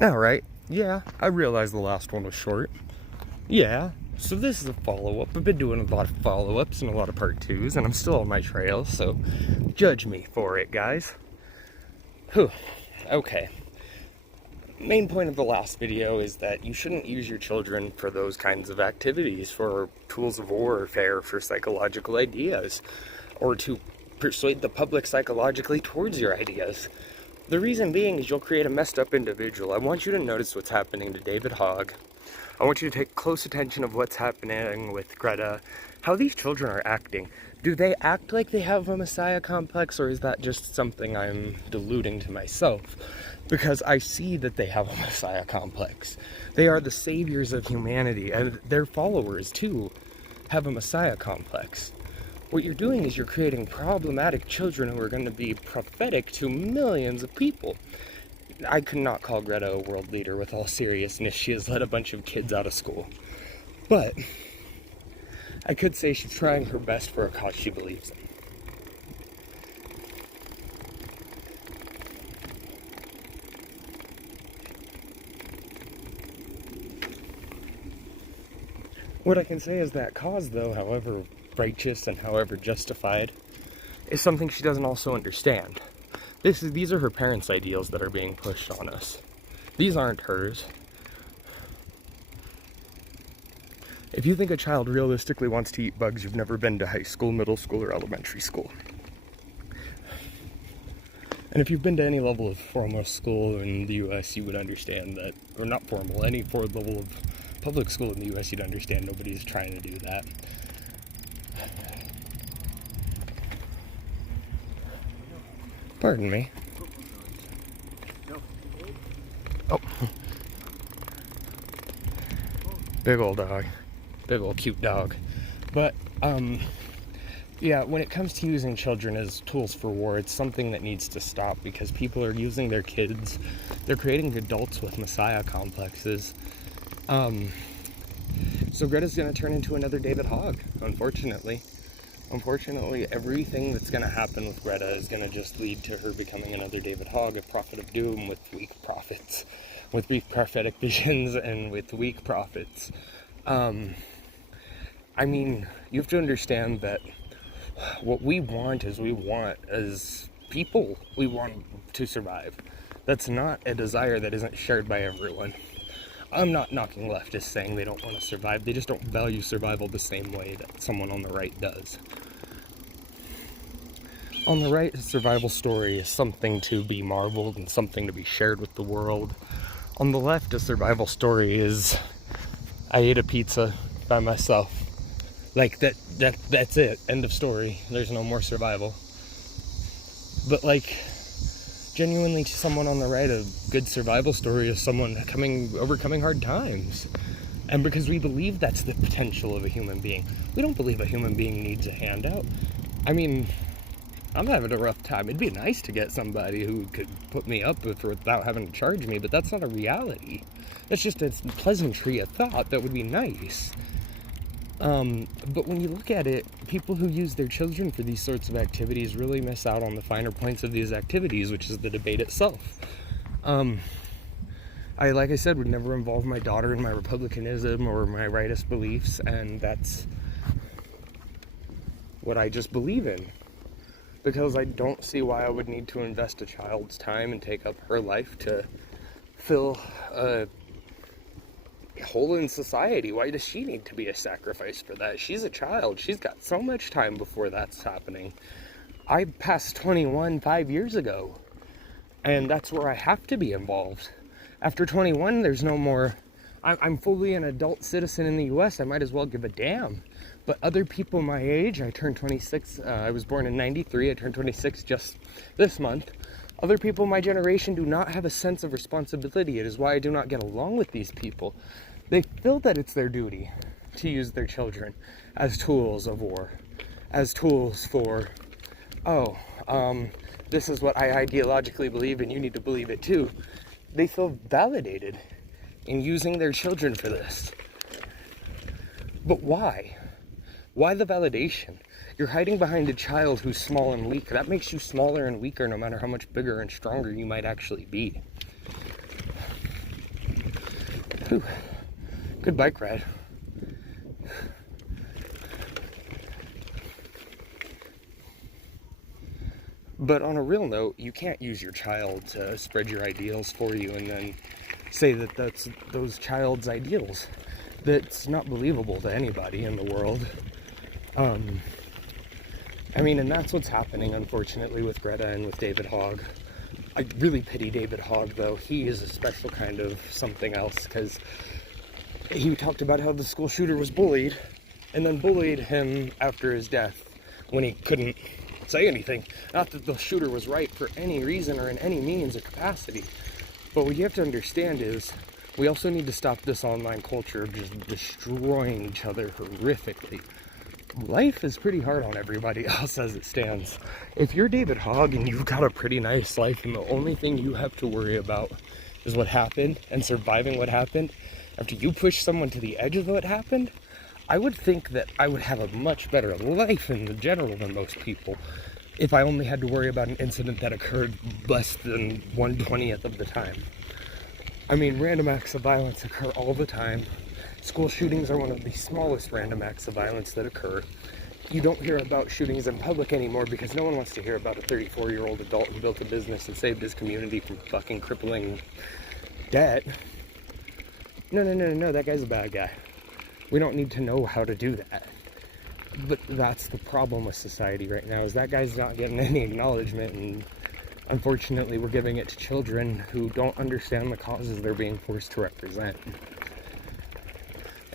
Alright, yeah, I realized the last one was short. Yeah, so this is a follow-up. I've been doing a lot of follow-ups and a lot of part twos, and I'm still on my trail, so judge me for it, guys. Whew, okay. Main point of the last video is that you shouldn't use your children for those kinds of activities, for tools of warfare, for psychological ideas, or to persuade the public psychologically towards your ideas. The reason being is you'll create a messed up individual. I want you to notice what's happening to David Hogg. I want you to take close attention of what's happening with Greta, how these children are acting. Do they act like they have a messiah complex, or is that just something I'm deluding to myself? Because I see that they have a messiah complex. They are the saviors of humanity, and their followers, too, have a messiah complex. What you're doing is you're creating problematic children who are going to be prophetic to millions of people. I could not call Greta a world leader with all seriousness. She has let a bunch of kids out of school. But I could say she's trying her best for a cause she believes in. What I can say is that cause, though, however righteous and however justified, is something she doesn't also understand. These are her parents' ideals that are being pushed on us. These aren't hers. If you think a child realistically wants to eat bugs, you've never been to high school, middle school, or elementary school. And if you've been to any level of formal school in the US, you would understand that, or not formal, any forward level of public school in the US, you'd understand nobody's trying to do that. Pardon me. Oh. Big old dog. Big old cute dog. But, yeah, when it comes to using children as tools for war, it's something that needs to stop, because people are using their kids. They're creating adults with messiah complexes. So Greta's going to turn into another David Hogg, unfortunately. Unfortunately, everything that's going to happen with Greta is going to just lead to her becoming another David Hogg, a prophet of doom with weak prophets, with weak prophetic visions, and with weak prophets. I mean, you have to understand that what we want as people, we want to survive. That's not a desire that isn't shared by everyone. I'm not knocking leftists saying they don't want to survive. They just don't value survival the same way that someone on the right does. On the right, a survival story is something to be marveled and something to be shared with the world. On the left, a survival story is, I ate a pizza by myself. Like, that's it. End of story. There's no more survival. But, like, genuinely, to someone on the right, a good survival story is someone overcoming hard times. And because we believe that's the potential of a human being. We don't believe a human being needs a handout. I mean, I'm having a rough time. It'd be nice to get somebody who could put me up without having to charge me, but that's not a reality. It's just a pleasantry, a thought that would be nice. But when you look at it, people who use their children for these sorts of activities really miss out on the finer points of these activities, which is the debate itself. Like I said, would never involve my daughter in my republicanism or my rightist beliefs, and that's what I just believe in. Because I don't see why I would need to invest a child's time and take up her life to fill a hole in society. Why does she need to be a sacrifice for that? She's a child. She's got so much time before that's happening. I passed 21 5 years ago, and that's where I have to be involved. After 21, there's no more. I'm fully an adult citizen in the US. I might as well give a damn. But other people my age, I turned 26. I was born in 93. I turned 26 just this month. Other people my generation do not have a sense of responsibility. It is why I do not get along with these people. They feel that it's their duty to use their children as tools of war, as tools for, this is what I ideologically believe and you need to believe it too. They feel validated in using their children for this. But why? Why the validation? You're hiding behind a child who's small and weak. That makes you smaller and weaker no matter how much bigger and stronger you might actually be. Whew. Good bike ride. But on a real note, you can't use your child to spread your ideals for you and then say that that's those child's ideals. That's not believable to anybody in the world. I mean, and that's what's happening, unfortunately, with Greta and with David Hogg. I really pity David Hogg, though. He is a special kind of something else, because he talked about how the school shooter was bullied, and then bullied him after his death when he couldn't say anything. Not that the shooter was right for any reason or in any means or capacity, but what you have to understand is we also need to stop this online culture of just destroying each other horrifically. Life is pretty hard on everybody else as it stands. If you're David Hogg and you've got a pretty nice life and the only thing you have to worry about is what happened and surviving what happened, after you push someone to the edge of what happened, I would think that I would have a much better life in the general than most people if I only had to worry about an incident that occurred less than 1/20th of the time. I mean, random acts of violence occur all the time. School shootings are one of the smallest random acts of violence that occur. You don't hear about shootings in public anymore because no one wants to hear about a 34-year-old adult who built a business and saved his community from fucking crippling debt. No, that guy's a bad guy. We don't need to know how to do that. But that's the problem with society right now, is that guy's not getting any acknowledgement, and unfortunately we're giving it to children who don't understand the causes they're being forced to represent.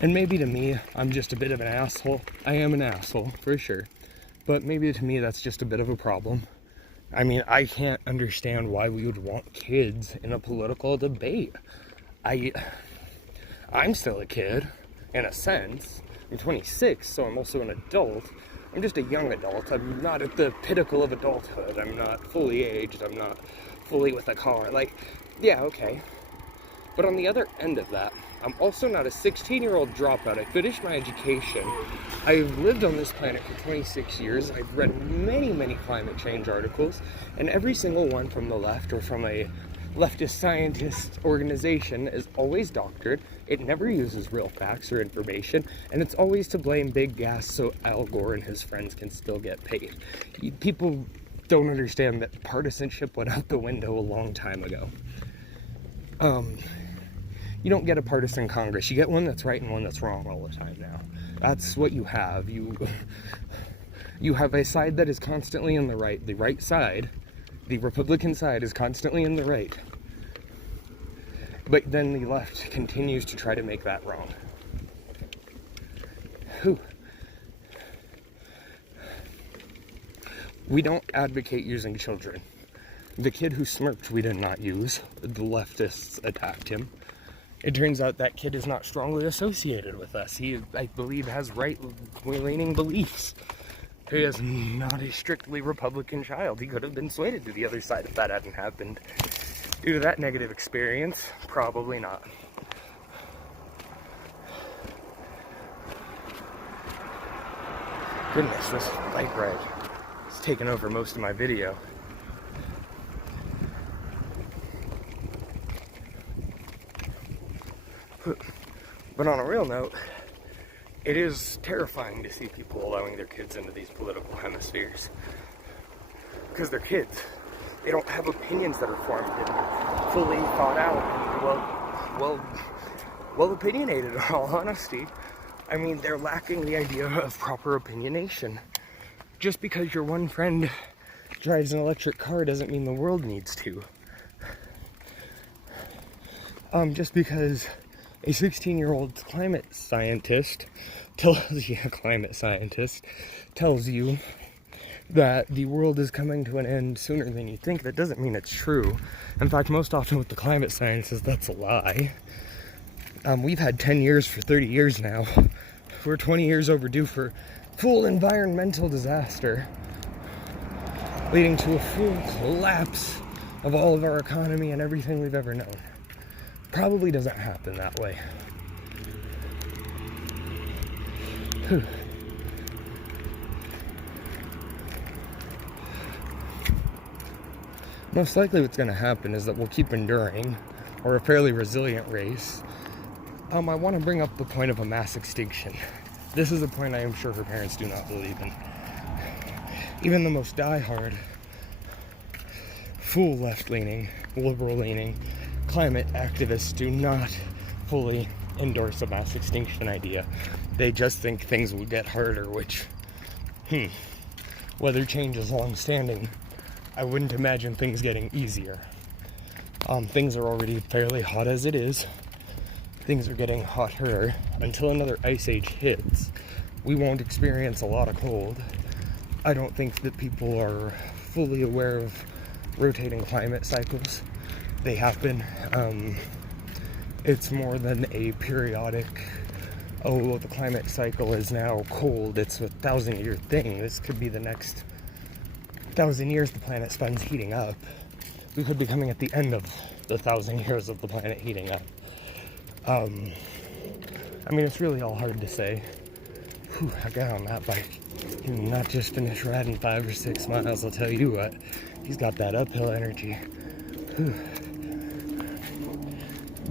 And maybe to me, I'm just a bit of an asshole. I am an asshole, for sure. But maybe to me, that's just a bit of a problem. I mean, I can't understand why we would want kids in a political debate. I'm still a kid, in a sense. I'm 26, so I'm also an adult. I'm just a young adult. I'm not at the pinnacle of adulthood. I'm not fully aged. I'm not fully with a car. Like, yeah, okay. But on the other end of that, I'm also not a 16-year-old dropout. I finished my education. I've lived on this planet for 26 years. I've read many climate change articles, and every single one from the left or from a leftist scientist organization is always doctored. It never uses real facts or information, and it's always to blame big gas so Al Gore and his friends can still get paid. People don't understand that partisanship went out the window a long time ago. You don't get a partisan Congress. You get one that's right and one that's wrong all the time now. That's what you have. You have a side that is constantly in the right side. The Republican side is constantly in the right. But then the left continues to try to make that wrong. We don't advocate using children. The kid who smirked we did not use. The leftists attacked him. It turns out that kid is not strongly associated with us. He, I believe, has right-leaning beliefs. He is not a strictly Republican child. He could have been swayed to the other side if that hadn't happened. Due to that negative experience, probably not. Goodness, this bike ride is taking over most of my video. But on a real note, it is terrifying to see people allowing their kids into these political hemispheres. Because they're kids. They don't have opinions that are formed and fully thought out and well opinionated, in all honesty. I mean, they're lacking the idea of proper opinionation. Just because your one friend drives an electric car doesn't mean the world needs to. Just because a 16-year-old climate scientist tells you that the world is coming to an end sooner than you think, that doesn't mean it's true. In fact, most often with the climate sciences, that's a lie. We've had 10 years for 30 years now. We're 20 years overdue for full environmental disaster, leading to a full collapse of all of our economy and everything we've ever known. Probably doesn't happen that way. Most likely what's going to happen is that we'll keep enduring. We're a fairly resilient race. I want to bring up the point of a mass extinction. This is a point I am sure her parents do not believe in. Even the most diehard, full left-leaning, liberal-leaning climate activists do not fully endorse a mass extinction idea. They just think things will get harder, which, whether change is long-standing, I wouldn't imagine things getting easier. Things are already fairly hot as it is. Things are getting hotter. Until another ice age hits, we won't experience a lot of cold. I don't think that people are fully aware of rotating climate cycles. They happen. It's more than a periodic, oh, the climate cycle is now cold. It's a 1,000-year thing. This could be the next 1,000 years the planet spends heating up. We could be coming at the end of the 1,000 years of the planet heating up. I mean, it's really all hard to say. Whew, I got on that bike. He did not just finish riding 5 or 6 miles, I'll tell you what. He's got that uphill energy. Whew.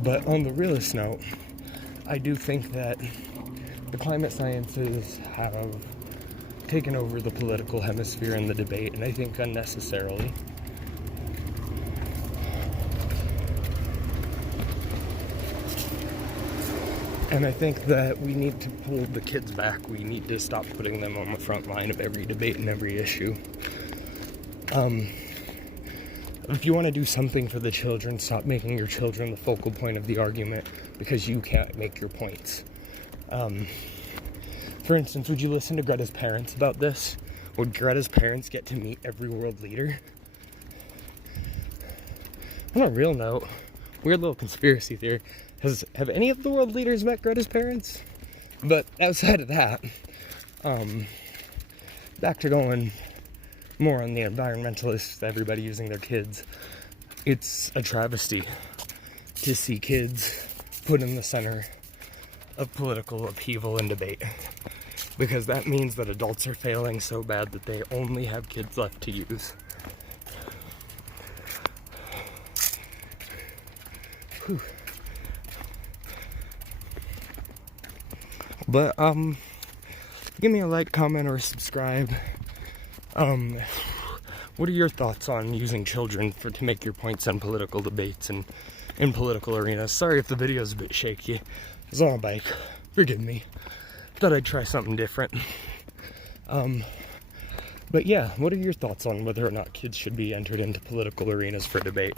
But on the realist note, I do think that the climate sciences have taken over the political hemisphere in the debate, and I think unnecessarily. And I think that we need to pull the kids back. We need to stop putting them on the front line of every debate and every issue. If you want to do something for the children, stop making your children the focal point of the argument because you can't make your points. For instance, would you listen to Greta's parents about this? Would Greta's parents get to meet every world leader? On a real note, weird little conspiracy theory. Have any of the world leaders met Greta's parents? But outside of that, back to going more on the environmentalists, everybody using their kids. It's a travesty to see kids put in the center of political upheaval and debate, because that means that adults are failing so bad that they only have kids left to use. Whew. But, give me a like, comment, or subscribe. What are your thoughts on using children to make your points on political debates and in political arenas? Sorry if the video's a bit shaky. It's on a bike. Forgive me. Thought I'd try something different. But yeah, what are your thoughts on whether or not kids should be entered into political arenas for debate?